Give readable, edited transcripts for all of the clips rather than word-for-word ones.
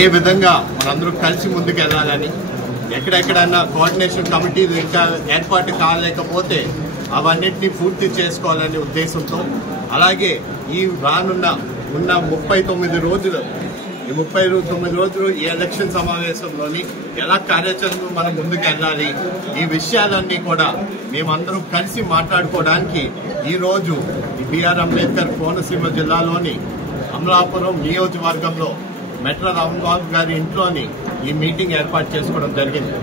ఏ విధంగా మనందరూ కలిసి ముందుకు వెళ్ళాలని, ఎక్కడెక్కడన్నా కోఆర్డినేషన్ కమిటీలు ఇంకా ఏర్పాటు కాలేకపోతే అవన్నింటినీ పూర్తి చేసుకోవాలనే ఉద్దేశంతో, అలాగే ఈ రానున్న 39 రోజులు ఈ 39 రోజులు ఈ ఎలక్షన్ సమావేశంలోని ఎలా కార్యాచరణ మనం ముందుకు వెళ్ళాలి, ఈ విషయాలన్నీ కూడా మేమందరం కలిసి మాట్లాడుకోవడానికి ఈరోజు బిఆర్ అంబేద్కర్ కోనసీమ జిల్లాలోని అమలాపురం నియోజకవర్గంలో మెట్ల రాంబాబు గారి ఇంట్లోని ఈ మీటింగ్ ఏర్పాటు చేసుకోవడం జరిగింది.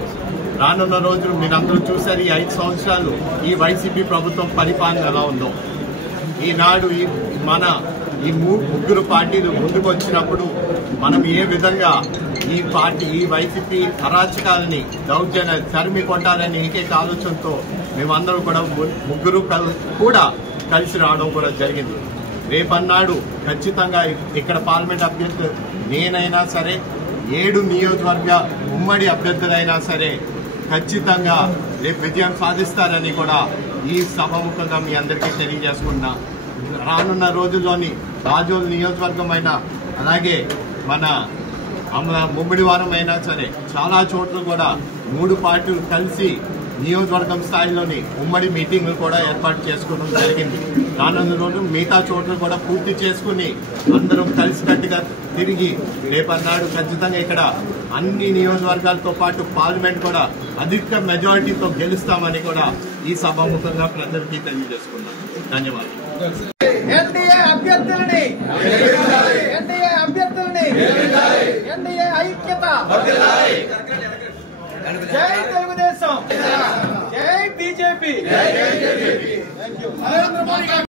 రానున్న రోజులు మీరందరూ చూశారు, ఈ 5 సంవత్సరాలు ఈ వైసీపీ ప్రభుత్వం పరిపాలన ఎలా ఉందో. ఈనాడు ఈ ముగ్గురు పార్టీలు ముందుకు వచ్చినప్పుడు మనం ఏ విధంగా ఈ వైసీపీ అరాచకాలని దౌర్జన్యాన్ని తరిమి కొట్టాలని ఏకైక ఆలోచనతో మేమందరం కూడా ముగ్గురు కూడా కలిసి రావడం కూడా జరిగింది. రేపన్నాడు ఖచ్చితంగా ఇక్కడ పార్లమెంట్ అభ్యర్థులు నేనైనా సరే, 7 నియోజకవర్గ ఉమ్మడి అభ్యర్థులైనా సరే ఖచ్చితంగా రేపు విజయం సాధిస్తారని కూడా ఈ సభాముఖంగా మీ అందరికీ తెలియజేసుకున్నా. రానున్న రోజుల్లోని రాజోలు నియోజకవర్గం అయినా, అలాగే మన ముమ్మిడివారం అయినా సరే చాలా చోట్ల కూడా 3 పార్టీలు కలిసి నియోజకవర్గం స్థాయిలోని ఉమ్మడి మీటింగ్లు కూడా ఏర్పాటు చేసుకోవడం జరిగింది. రానున్న రోజు మిగతా చోట్ల కూడా పూర్తి చేసుకుని అందరం కలిసికట్టుగా తిరిగి రేపన్నాడు ఖచ్చితంగా ఇక్కడ అన్ని నియోజకవర్గాలతో పాటు పార్లమెంట్ కూడా అధిక మెజారిటీతో గెలుస్తామని కూడా ఈ సభాముఖంగా ప్రజలకి తెలియజేసుకున్నాం. ధన్యవాదాలు. ఎన్డీఏ అభ్యర్థులని ఎన్డీఏ ఐక్యత, జై తెలుగుదేశం, జై బీజేపీ.